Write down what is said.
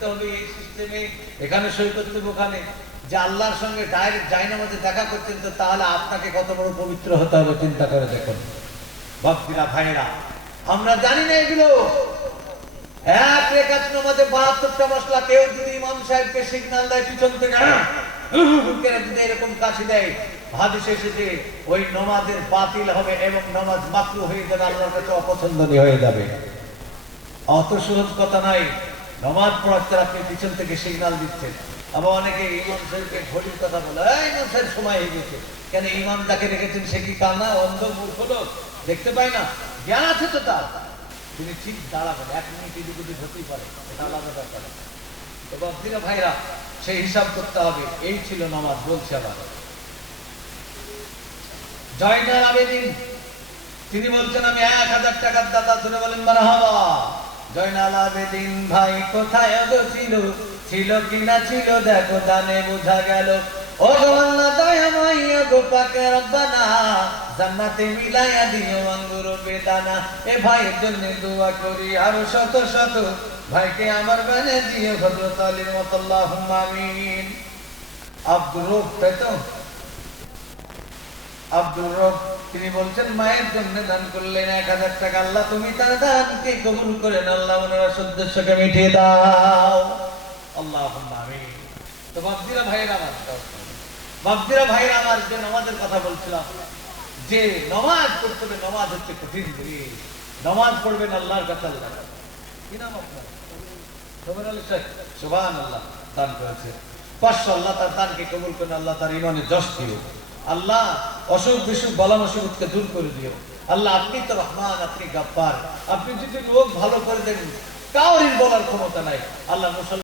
করতে হবে এই সিস্টেমে, এখানে সই করতে হবে ওখানে, যে আল্লাহর সঙ্গে ডাইরেক্ট জায়নামাজে দেখা করছেন, তো তাহলে আপনাকে কত বড় পবিত্র হতে হবে চিন্তা করে দেখুন। ভক্তরা ভাইরা, আমরা জানি না এগুলো। এক রেখাত নামাজে 72টা মশলা। কেউ যদি ইমাম সাহেবকে সিগন্যাল দেয় পিছন থেকে যদি এরকম কাশি দেয়, হাদিসে এসেছে ওই নামাজের বাতিল হবে এবং নামাজ মাকরুহ হয়ে যাবে, আল্লাহর কাছে অপছন্দনীয় হয়ে যাবে। অত সহজ কথা নাই। নামাজ পড়াতে আপনি পিছন থেকে সিগন্যাল দিচ্ছেন। আবার অনেকে ইমাম সাহেবকে ঘড়ির কথা বলে, ইমাম সাহেব সময় হয়ে গেছে। কেন? ইমাম যাকে রেখেছেন সে কি কানা, অন্ধ, মূর্খ লোক, দেখতে পায় না? জ্ঞান আছে তো তার, তিনি ঠিক দাঁড়াবেন। 1 মিনিট এদিক ওদিক হতেই পারে, এটা আলাদা ব্যাপার। তো বাপদিরা ভাইরা, সেই হিসাব করতে হবে। এই ছিল নামাজ। বলছে আবার জয়নাল আবেদিন, তিনি বলছেন আমি 1000 টাকার দাতা। শুনে বলেন মারহাবা। জয়নাল আবেদিন ভাই কোথায় গো ছিল, ছিল কিনা ছিল দেখো দানে বোঝা গেল। ও গো আল্লাহ দয়াময় গো পাকে রব্বানা, জান্নাতে মিলাইয়া দিও আঙ্গুর বেদানা। এ ভাইয়ের জন্য দোয়া করি আরো শত শত, ভাইকে আমার বানে দিও হযরত আলীর মত, আল্লাহুম্মা আমিন। আব্দুর রব, তাই তো? আব্দুর রব তিনি বলছেন মায়ের জন্য দান করলেন 1000 টাকা। আল্লাহ তুমি তার দানকে কবুল করেন, আল্লাহ ওনার উদ্দেশ্যকে মিটিয়ে দাও, আল্লাহুম্মা আমিন। তো বাপজিরা ভাইয়েরা আমার, বাপজিরা ভাইয়েরা আমার, যে নামাজের কথা বলছিলাম, যে নামাজ পড়তে হবে, নামাজ হচ্ছে কঠিন জিনিস। নামাজ পড়বেন আল্লাহর কাছে। আল্লাহ কি নাম আপনার? সুবহানাল্লাহ, দান করেছে 500। আল্লাহ তার দানকে কবুল করেন, আল্লাহ তার ঈমানে যশ দিও। আল্লাহ অসুখ বিসুখ বালা মুসিবতকে দূর করে দিও। আল্লাহ আপনি তো রহমান, আপনি গাফফার। আপনি যদি লোক ভালো করে দেন, কাউরির বলার ক্ষমতা নাই। আল্লাহ মুসলমান